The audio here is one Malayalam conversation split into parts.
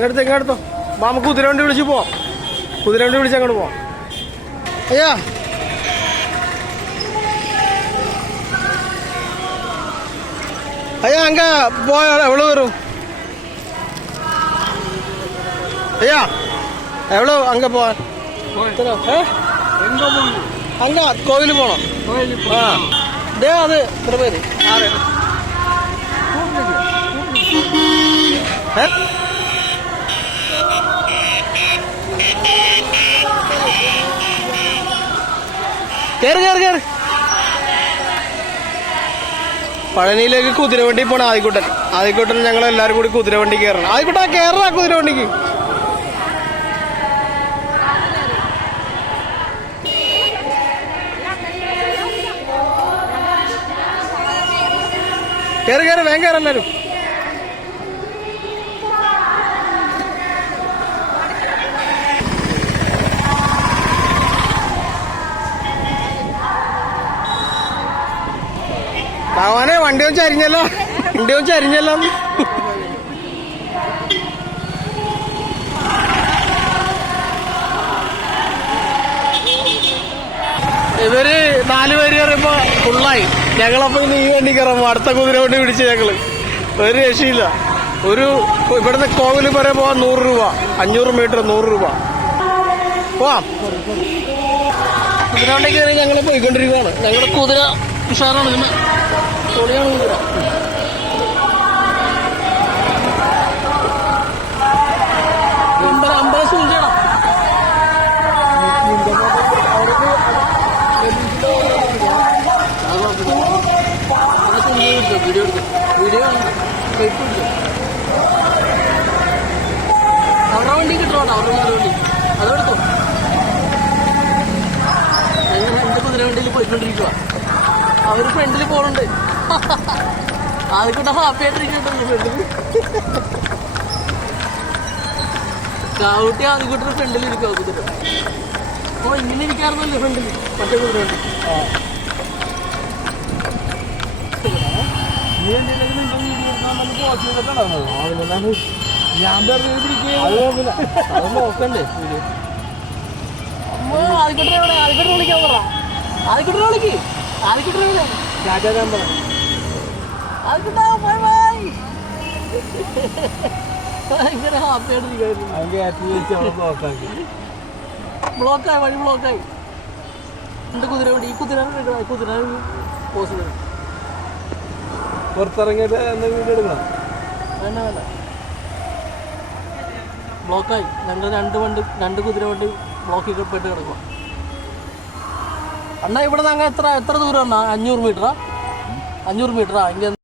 ഇങ്ങടുത്തോ നമുക്ക് കുതിരവണ്ടി വിളിച്ച് പോവാം. കുതിരവണ്ടി വിളിച്ച് അങ്ങോട്ട് പോവാം. അയ്യാ അയ്യാ അങ്ങ പോയാ എவ்வளோ വരും? അയ്യാ എவ்வளோ അങ്ങ പോവാൻ? അങ്ങ കോവില് പോണം. ആ ദേ അത് എത്ര പേര്? കേറ് പഴനിയിലേക്ക് കുതിരവണ്ടി പോണ ആദിക്കുട്ടൻ ഞങ്ങൾ എല്ലാവരും കൂടി കുതിരവണ്ടി കയറണം. ആദിക്കുട്ടാ കേറാ കുതിരവണ്ടിക്ക്. കേറ് വേഗം കയറാം എല്ലാവരും. ഭഗവാനെ വണ്ടി വെച്ച് അരിഞ്ഞല്ലോ. ഇവര് 4 പേര് കയറിയപ്പോ ഫുള്ളായി. ഞങ്ങളപ്പോ ഈ വണ്ടി കയറുമ്പോ അടുത്ത കുതിര വണ്ടി പിടിച്ച് ഞങ്ങള് ഒരു രക്ഷയില്ല. ഇവിടുന്ന് കോവില് വരെ പോവാൻ 100 രൂപ, 500 മീറ്റർ 100 രൂപ. പോവാം. കുതിര വണ്ടി കയറി ഞങ്ങൾ പോയിക്കൊണ്ടിരിക്കുകയാണ്. ഞങ്ങളുടെ കുതിര ഉഷാറാണ്. പൊളിയാണ് കുതിര. അമ്പലം സൂചിക്കണം. വീഡിയോ അവരുടെ വണ്ടി കിട്ടണം. അവരുടെ വണ്ടി അതെടുത്തു. ഞങ്ങൾ എന്റെ കുതിര വണ്ടിയിൽ പോയിക്കൊണ്ടിരിക്കുക. അവര് ഫ്രണ്ടിൽ പോണുണ്ട്. ആദ്യക്കൂട്ട ഹാപ്പി ആയിട്ടിരിക്കുന്നുണ്ട് ഫ്രണ്ടില്. കാവുട്ടി ആദ്യക്കൂട്ടർ ഫ്രണ്ടിൽ ഇരിക്കുക കുതിര. അപ്പൊ ഇങ്ങനെ ഇരിക്കാറുണ്ടല്ലോ ഫ്രണ്ടിൽ മറ്റേ കുതിര വണ്ടി. ഞാൻ നോക്കണ്ടേ ആദ്യക്കൂട്ടർ വിളിക്കാൻ പറ. ആദ്യക്കൂട്ടർ വിളിക്ക്. ഭയങ്കര ഹാപ്പി ആയിട്ടിരിക്കുന്നു. ബ്ലോക്കായി, വഴി ബ്ലോക്കായി. എന്റെ കുതിര വേണ്ടി ഈ കുതിര പോസ് ചെയ്യണം. പുറത്തിറങ്ങിയിട്ട് എന്തെങ്കിലും എടുക്കണം. വേണ്ട ബ്ലോക്കായി. ഞങ്ങൾ 2 കുതിര വണ്ടി ബ്ലോക്കിൽ പെട്ട് കിടക്കുക. അണ്ണാ ഇവിടെ നിന്ന് അങ്ങ് എത്ര ദൂരം അണ്ണാ? 500 മീറ്ററാ? 500 മീറ്ററാ? എങ്കിൽ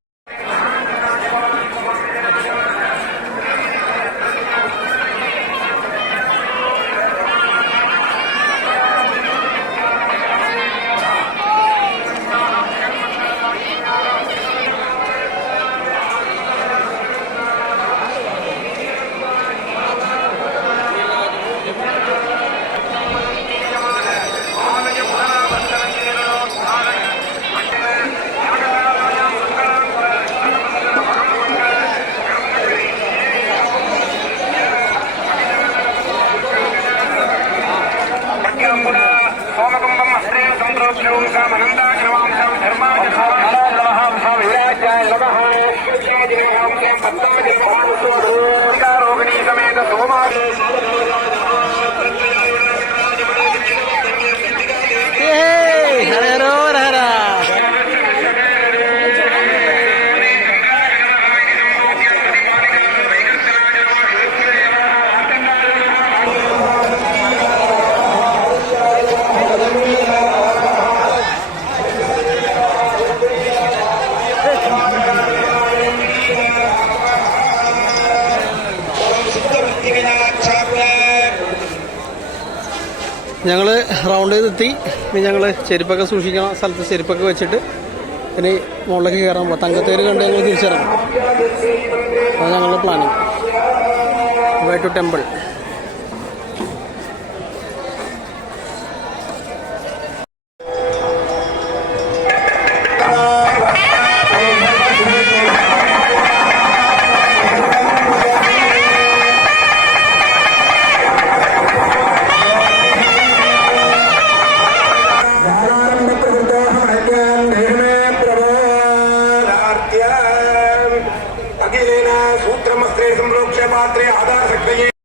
സമേത സോമാരി ഞങ്ങൾ റൗണ്ട് ചെയ്തെത്തി. ഇനി ഞങ്ങൾ ചെരുപ്പൊക്കെ സൂക്ഷിക്കണം സ്ഥലത്ത് ചെരുപ്പൊക്കെ വെച്ചിട്ട് ഇനി മുകളിലേക്ക് കയറാൻ പോകാം. തങ്കത്തേര് കണ്ട് ഞങ്ങൾ തിരിച്ചിറങ്ങും. അതാണ് ഞങ്ങളുടെ പ്ലാനിങ്. Way to temple.